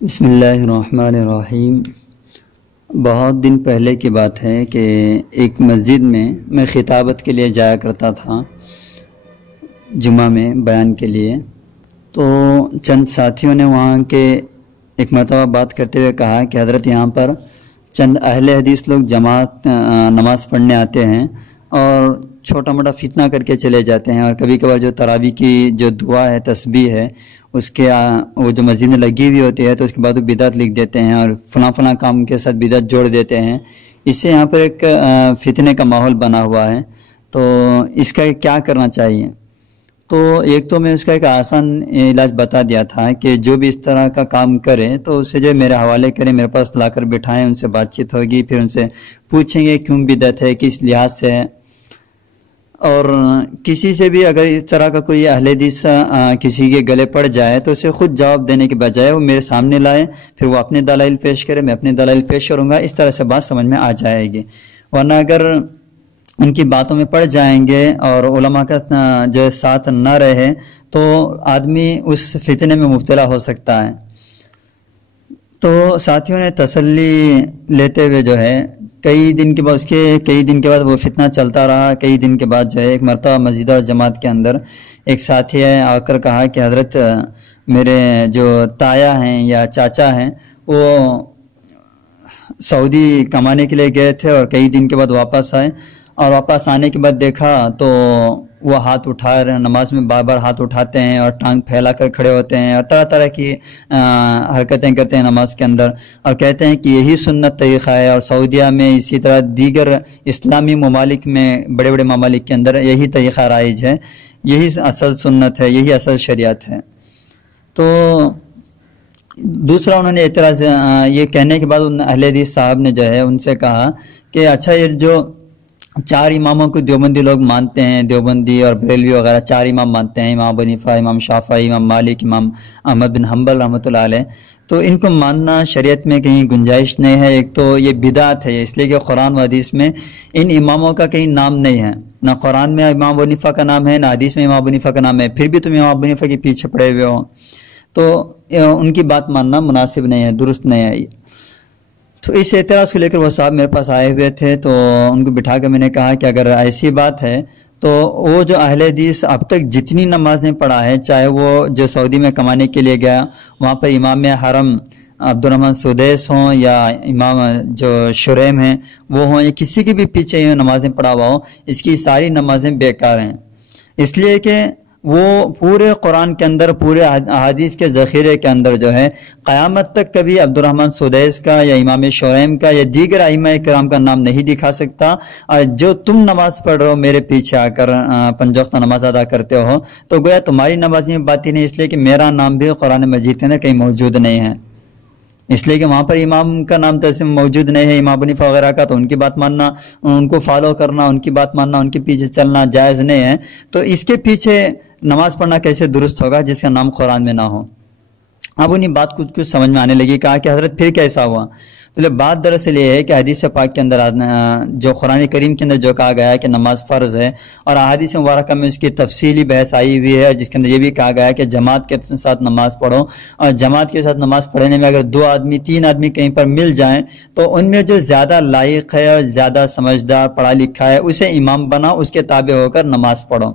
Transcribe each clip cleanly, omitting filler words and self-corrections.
بسم اللہ الرحمن الرحیم۔ بہت دن پہلے کی بات ہے کہ ایک مسجد میں خطابت کے لیے جایا کرتا تھا، جمعہ میں بیان کے لیے۔ تو چند ساتھیوں نے وہاں کے ایک مرتبہ بات کرتے ہوئے کہا کہ حضرت یہاں پر چند اہل حدیث لوگ جماعت نماز پڑھنے آتے ہیں اور چھوٹا موٹا فتنہ کر کے چلے جاتے ہیں، اور کبھی کبھار جو تراویح کی جو دعا ہے، تسبیح ہے، اس کے وہ جو مسجد میں لگی ہوئی ہوتی ہے تو اس کے بعد وہ بدعت لکھ دیتے ہیں اور فلاں کام کے ساتھ بدعت جوڑ دیتے ہیں۔ اس سے یہاں پر ایک فتنے کا ماحول بنا ہوا ہے۔ تو اس کا کیا کرنا چاہیے؟ تو ایک تو میں اس کا ایک آسان علاج بتا دیا تھا کہ جو بھی اس طرح کا کام کرے تو اسے جو میرے حوالے کرے، میرے پاس لا کر بٹھائیں، ان سے بات چیت ہوگی، پھر ان سے پوچھیں گے کیوں بدعت ہے، کس لحاظ سے ہے۔ اور کسی سے بھی اگر اس طرح کا کوئی اہل حدیث کسی کے گلے پڑ جائے تو اسے خود جواب دینے کے بجائے وہ میرے سامنے لائے، پھر وہ اپنے دلائل پیش کرے، میں اپنے دلائل پیش کروں گا، اس طرح سے بات سمجھ میں آ جائے گی۔ ورنہ اگر ان کی باتوں میں پڑ جائیں گے اور علماء کا جو ساتھ نہ رہے تو آدمی اس فتنے میں مبتلا ہو سکتا ہے۔ تو ساتھیوں نے تسلی لیتے ہوئے جو ہے کئی دن کے بعد وہ فتنہ چلتا رہا۔ کئی دن کے بعد جو ہے ایک مرتبہ مسجد اور جماعت کے اندر ایک ساتھی ہے آ کر کہا کہ حضرت میرے جو تایا ہیں یا چاچا ہیں وہ سعودی کمانے کے لیے گئے تھے اور کئی دن کے بعد واپس آئے، اور واپس آنے کے بعد دیکھا تو وہ ہاتھ اٹھا رہے ہیں، نماز میں بار بار ہاتھ اٹھاتے ہیں اور ٹانگ پھیلا کر کھڑے ہوتے ہیں اور طرح طرح کی حرکتیں کرتے ہیں نماز کے اندر، اور کہتے ہیں کہ یہی سنت طریقہ ہے، اور سعودیہ میں اسی طرح دیگر اسلامی ممالک میں بڑے بڑے ممالک کے اندر یہی طریقہ رائج ہے، یہی اصل سنت ہے، یہی اصل شریعت ہے۔ تو دوسرا انہوں نے اعتراض یہ کہنے کے بعد اہل حدیث صاحب نے جو ہے ان سے کہا کہ اچھا یہ جو چار اماموں کو دیوبندی لوگ مانتے ہیں، دیوبندی اور بریلوی وغیرہ چار امام مانتے ہیں، امام ابو حنیفہ، امام شافعی، امام مالک، امام احمد بن حنبل رحمۃ اللہ علیہ، تو ان کو ماننا شریعت میں کہیں گنجائش نہیں ہے۔ ایک تو یہ بدعت ہے، اس لیے کہ قرآن و حدیث میں ان اماموں کا کہیں نام نہیں ہے، نہ قرآن میں امام ابو حنیفہ کا نام ہے، نہ حدیث میں امام ابو حنیفہ کا نام ہے، پھر بھی تم امام ابو حنیفہ کے پیچھے پڑے ہوئے ہو، تو ان کی بات ماننا مناسب نہیں ہے، درست نہیں ہے۔ تو اس اعتراض کو لے کر وہ صاحب میرے پاس آئے ہوئے تھے، تو ان کو بٹھا کر میں نے کہا کہ اگر ایسی بات ہے تو وہ جو اہل حدیث اب تک جتنی نمازیں پڑھا ہے، چاہے وہ جو سعودی میں کمانے کے لیے گیا وہاں پر امام حرم عبدالرحمن سدیس ہوں یا امام جو شریم ہیں وہ ہوں، یا کسی کے بھی پیچھے یہ نمازیں پڑھا ہوا ہو، اس کی ساری نمازیں بیکار ہیں، اس لیے کہ وہ پورے قرآن کے اندر، پورے احادیث کے ذخیرے کے اندر جو ہے قیامت تک کبھی عبدالرحمن سدیس کا یا امام شعیم کا یا دیگر ائمہ کرام کا نام نہیں دکھا سکتا، اور جو تم نماز پڑھ رہے ہو میرے پیچھے آ کر پنج وقت نماز ادا کرتے ہو، تو گویا تمہاری نمازیں باطل نہیں، اس لیے کہ میرا نام بھی قرآن مجید کے اندر کہیں موجود نہیں ہے، اس لیے کہ وہاں پر امام کا نام تو ایسے موجود نہیں ہے، امام ابو حنیفہ وغیرہ کا، تو ان کی بات ماننا، ان کو فالو کرنا، ان کی بات ماننا، ان کے پیچھے چلنا جائز نہیں ہے۔ تو اس کے پیچھے نماز پڑھنا کیسے درست ہوگا جس کا نام قرآن میں نہ ہو؟ اب انہیں بات کچھ سمجھ میں آنے لگی، کہا کہ حضرت پھر کیسا ہوا؟ تو بات دراصل یہ ہے کہ حدیث پاک کے اندر جو قرآن کریم کے اندر جو کہا گیا ہے کہ نماز فرض ہے، اور احادیث مبارکہ میں اس کی تفصیلی بحث آئی ہوئی ہے، جس کے اندر یہ بھی کہا گیا ہے کہ جماعت کے ساتھ نماز پڑھو، اور جماعت کے ساتھ نماز پڑھنے میں اگر دو آدمی تین آدمی کہیں پر مل جائیں تو ان میں جو زیادہ لائق ہے اور زیادہ سمجھدار پڑھا لکھا ہے اسے امام بنا، اس کے تابع ہو کر نماز پڑھو۔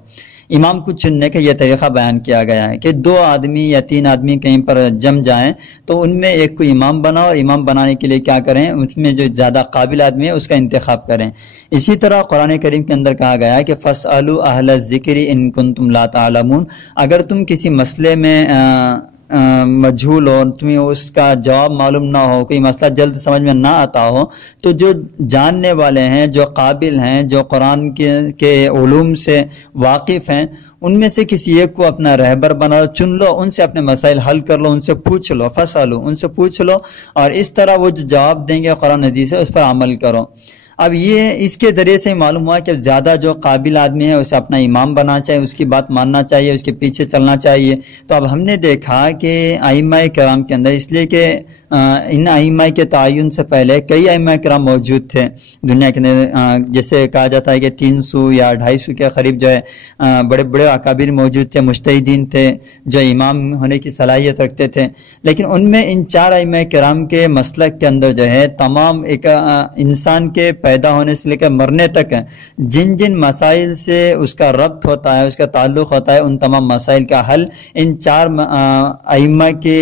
امام کو چننے کا یہ طریقہ بیان کیا گیا ہے کہ دو آدمی یا تین آدمی کہیں پر جم جائیں تو ان میں ایک کو امام بناؤ، اور امام بنانے کے لیے کیا کریں، اس میں جو زیادہ قابل آدمی ہے اس کا انتخاب کریں۔ اسی طرح قرآن کریم کے اندر کہا گیا ہے کہ فَاسْأَلُوا أَهْلَ الذِّكْرِ إِن كُنتُمْ لَا تَعْلَمُونَ، اگر تم کسی مسئلے میں مجہول ہو، تمہیں اس کا جواب معلوم نہ ہو، کوئی مسئلہ جلد سمجھ میں نہ آتا ہو، تو جو جاننے والے ہیں، جو قابل ہیں، جو قرآن کے علوم سے واقف ہیں، ان میں سے کسی ایک کو اپنا رہبر بناؤ، چن لو، ان سے اپنے مسائل حل کر لو، ان سے پوچھ لو، فَاسْأَلُوا، ان سے پوچھ لو، اور اس طرح وہ جو جواب دیں گے قرآن حدیث سے اس پر عمل کرو۔ اب یہ اس کے ذریعے سے معلوم ہوا کہ زیادہ جو قابل آدمی ہے اسے اپنا امام بنانا چاہیے، اس کی بات ماننا چاہیے، اس کے پیچھے چلنا چاہیے۔ تو اب ہم نے دیکھا کہ ائمہ کرام کے اندر، اس لیے کہ ان ائمہ کے تعین سے پہلے کئی ائمہ کرام موجود تھے دنیا کے اندر، جیسے کہا جاتا ہے کہ 300 یا 250 کے قریب جو ہے بڑے بڑے اکابر موجود تھے، مجتہدین تھے جو امام ہونے کی صلاحیت رکھتے تھے، لیکن ان میں ان 4 ائمہ کرام کے مسلک کے اندر جو ہے تمام ایک انسان کے پیدا ہونے سے لے کر مرنے تک جن جن مسائل سے اس کا ربط ہوتا ہے، اس کا تعلق ہوتا ہے، ان تمام مسائل کا حل ان 4 ائمہ کے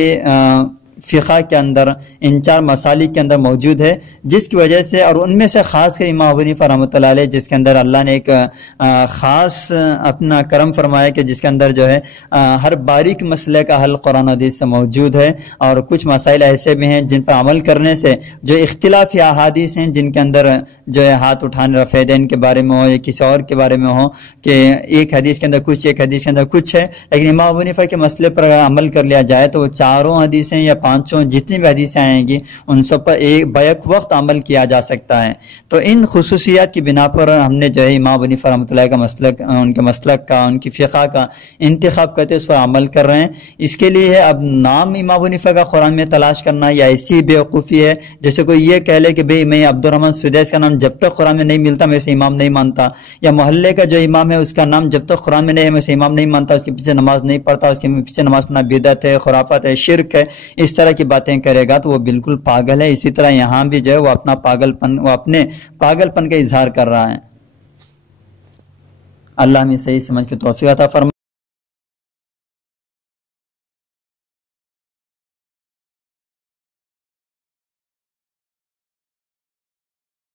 فقہ کے اندر، ان 4 مسالک کے اندر موجود ہے، جس کی وجہ سے، اور ان میں سے خاص کر امام ابو حنیفہ رحمۃ اللہ علیہ، جس کے اندر اللہ نے ایک خاص اپنا کرم فرمایا کہ جس کے اندر جو ہے ہر باریک مسئلے کا حل قرآن حدیث سے موجود ہے، اور کچھ مسائل ایسے بھی ہیں جن پر عمل کرنے سے جو اختلافی احادیث ہیں جن کے اندر جو ہے ہاتھ اٹھانے رفع دین کے بارے میں ہو یا کسی اور کے بارے میں ہو کہ ایک حدیث کے اندر کچھ، ایک حدیث کے اندر کچھ ہے، لیکن امام ابو حنیفہ کے مسئلے پر اگر عمل کر لیا جائے تو وہ 4 حدیثیں یا 5 جتنی بھی حدیثیں آئیں گی ان سب پر بیک وقت عمل کیا جا سکتا ہے۔ تو ان خصوصیات کی بنا پر ہم نے جو ہے امام ابو حنیفہ رحمۃ اللہ کا مسلک، ان کے مسلک کا، ان کی فقہ کا انتخاب کرتے اس پر عمل کر رہے ہیں۔ اس کے لیے اب نام امام ابو حنیفہ کا قرآن میں تلاش کرنا یا ایسی بیوقوفی ہے جیسے کوئی یہ کہہ لے کہ بھئی میں عبد الرحمن سدیس کا نام جب تک قرآن میں نہیں ملتا میں اسے امام نہیں مانتا، یا محلے کا جو امام ہے اس کا نام جب تک قرآن میں نہیں ہے میں اسے امام نہیں مانتا، اس کے پیچھے نماز نہیں پڑھتا، اس کے پیچھے نماز پڑھنا بدعت ہے، خرافات ہے، شرک ہے، اس طرح کی باتیں کرے گا تو وہ بالکل پاگل ہے۔ اسی طرح یہاں بھی جو ہے وہ اپنا اپنے پاگل پن کا اظہار کر رہا ہے۔ اللہ ہمیں صحیح سمجھ کے توفیق عطا فرمائے۔